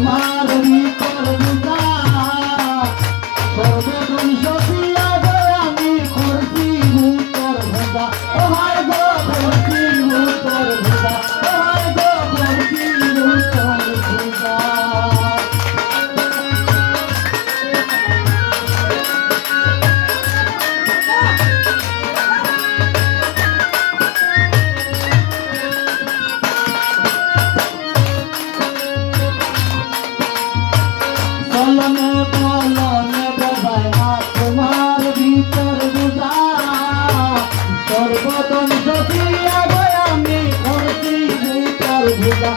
তোমার ভিতর বুঝা সর্বধ্বংস দিয়া গো আমি করছি ভূতর ভোগা ও হায় গো করছি ভূতর ভোগা ও হায় গো করছি ভূতর ভোগা বলনে বলনে বোঝায় না তোমার ভিতর বুঝা সর্বদম সখিয়া গো আমি করছি ভিতর বুঝা